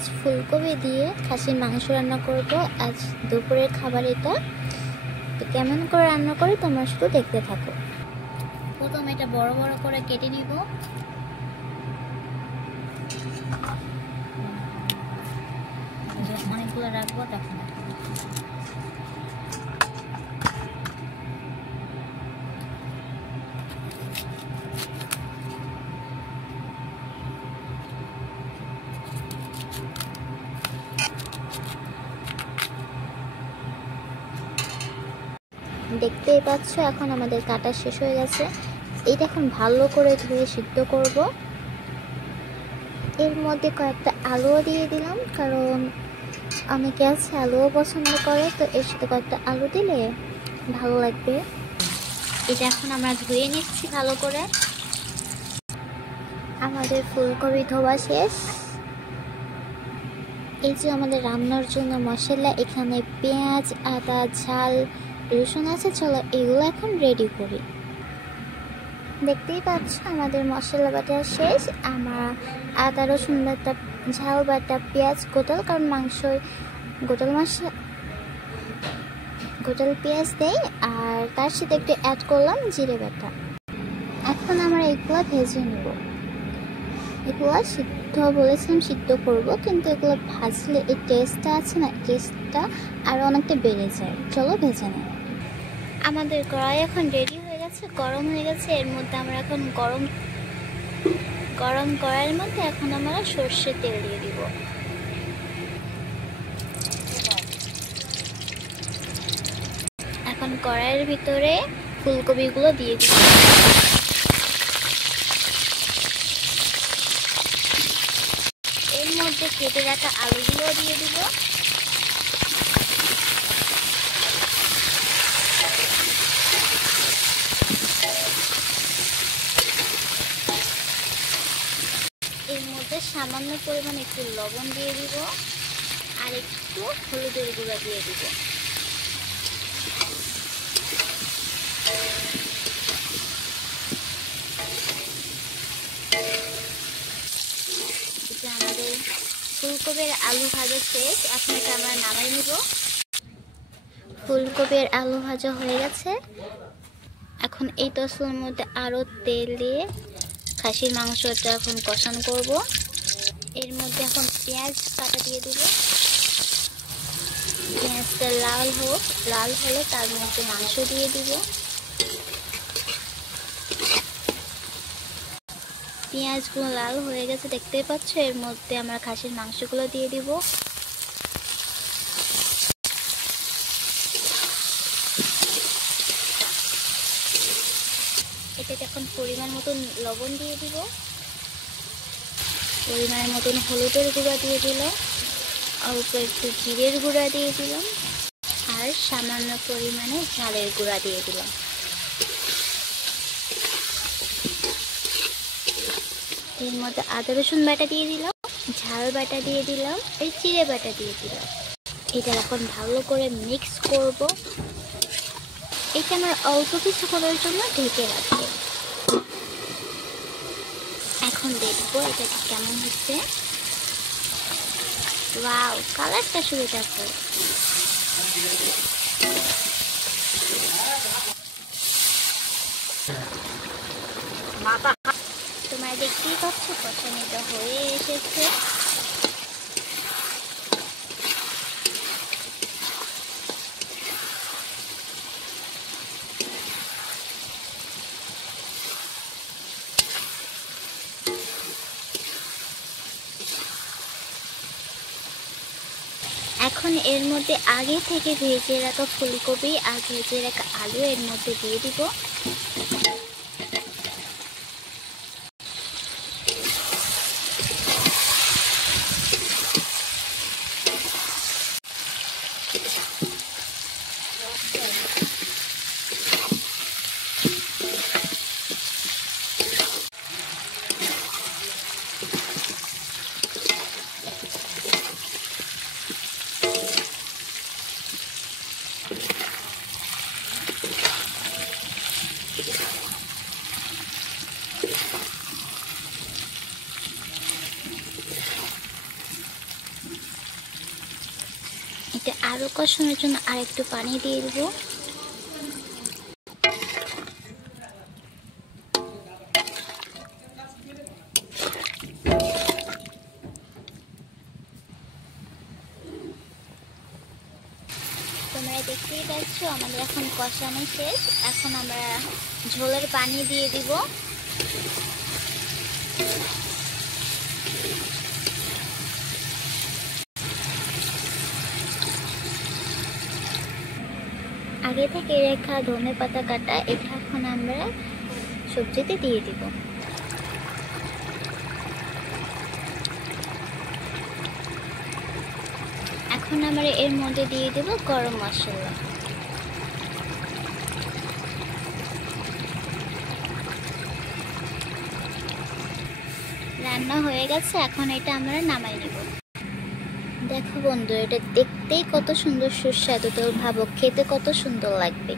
আজ ফুলকপি দিয়ে খাসির মাংস রান্না করব। আজ দুপুরের খাবার এটা। তো কেমন করে রান্না করি তোমরা শুধু দেখতে থাকো। প্রথমে এটা বড় বড় করে কেটে নিব। অনেকগুলো রাখবো তখন। দেখতেই পাচ্ছ এখন আমাদের কাটা শেষ হয়ে গেছে। এইটা এখন ভালো করে ধুয়ে সিদ্ধ করব। এর মধ্যে কয়েকটা আলুও দিয়ে দিলাম, কারণ অনেকে আছে আলুও পছন্দ করে, তো এর সাথে কয়েকটা আলু দিলে ভালো লাগবে। এটা এখন আমরা ধুয়ে নিচ্ছি ভালো করে। আমাদের ফুলকপি ধোয়া শেষ। এই যে আমাদের রান্নার জন্য মশলা, এখানে পেঁয়াজ, আদা, ঝাল, রসুন আছে। চলো এগুলো এখন রেডি করি। দেখতেই পাচ্ছ আমাদের মশলা বাটা শেষ। আমার আদা, রসুন বাটা, ঝাল বাটা, পেঁয়াজ গোটাল, কারণ মাংসর গোটাল পেঁয়াজ দেই, আর তার সাথে একটু অ্যাড করলাম জিরে বাটা। এখন আমরা এগুলো ভেজে নেব। এগুলো সিদ্ধ বলেছিলাম সিদ্ধ করব, কিন্তু এগুলো ভাজলে এই টেস্টটা আছে না, টেস্টটা আরও অনেকটা বেড়ে যায়। চলো ভেজে নেব। আমাদের কড়াই এখন রেডি হয়ে গেছে, গরম হয়ে গেছে। এর মধ্যে আমরা এখন গরম কড়াইয়ের মধ্যে এখন আমরা সর্ষের তেল দিয়ে দিব। এখন কড়াইয়ের ভিতরে ফুলকপিগুলো দিয়ে দিব। এর মধ্যে কেটে রাখা আলুগুলো দিয়ে দিব। এর মধ্যে সামান্য পরিমাণ একটু লবণ দিয়ে দিব, আর একটু হলুদের গুঁড়া দিয়ে দিব। এটা আমাদের ফুলকপির আলু ভাজা শেষ। এখন এটা আমরা নামাই নিব। ফুলকপির আলু ভাজা হয়ে গেছে। এখন এই তসলার মধ্যে আরও তেল দিয়ে খাসির মাংসটা এখন কষানো করব। এর মধ্যে এখন পেঁয়াজ কাটা দিয়ে দেব। পেঁয়াজটা লাল হলে তার মধ্যে মাংস দিয়ে দিব। পেঁয়াজগুলো লাল হয়ে গেছে দেখতেই পাচ্ছ। এর মধ্যে আমরা খাসির মাংসগুলো দিয়ে দিব। এটাতে এখন পরিমাণ মতন লবণ দিয়ে দিব, পরিমাণ মতন হলুদের গুঁড়া দিয়ে দিলাম, অল্প একটু জিরের গুঁড়া দিয়ে দিলাম, আর সামান্য পরিমাণে ঝালের গুঁড়া দিয়ে দিলাম। এর মধ্যে আদা রসুন বাটা দিয়ে দিলাম, ঝাল বাটা দিয়ে দিলাম, এই জিরে বাটা দিয়ে দিলাম। এটা এখন ভালো করে মিক্স করব। এটা আমার অল্প কিছুক্ষণের জন্য ঢেকে রাখবো। এখন দেখবো এটা কেমন হচ্ছে। ওয়াও, কালারটা শুরু দেখো। তোমরা দেখতেই পাচ্ছ কষানোটা হয়ে এসেছে। এখন এর মধ্যে আগে থেকে ভেজে রাখা ফুলকপি আর ভেজে রাখা আলু এর মধ্যে দিয়ে দিব। এটা আরো কষানোর জন্য আরেকটু পানি দিয়ে দেবো। তোমরা দেখতেই পাচ্ছ আমাদের এখন কষানো শেষ। এখন আমরা ঝোলের পানি দিয়ে দিব। আগে থেকে রেখা ধনে পাতা কাটা এটা এখন আমরা সবজিতে দিয়ে দিব। এখন আমরা এর মধ্যে দিয়ে দেব গরম মশলা। রান্না হয়ে গেছে, এখন এটা আমরা নামাই নেব। দেখো বন্ধু, এটা দেখতেই কত সুন্দর সুস্বাদু, তো ভাবো খেতে কত সুন্দর লাগবে।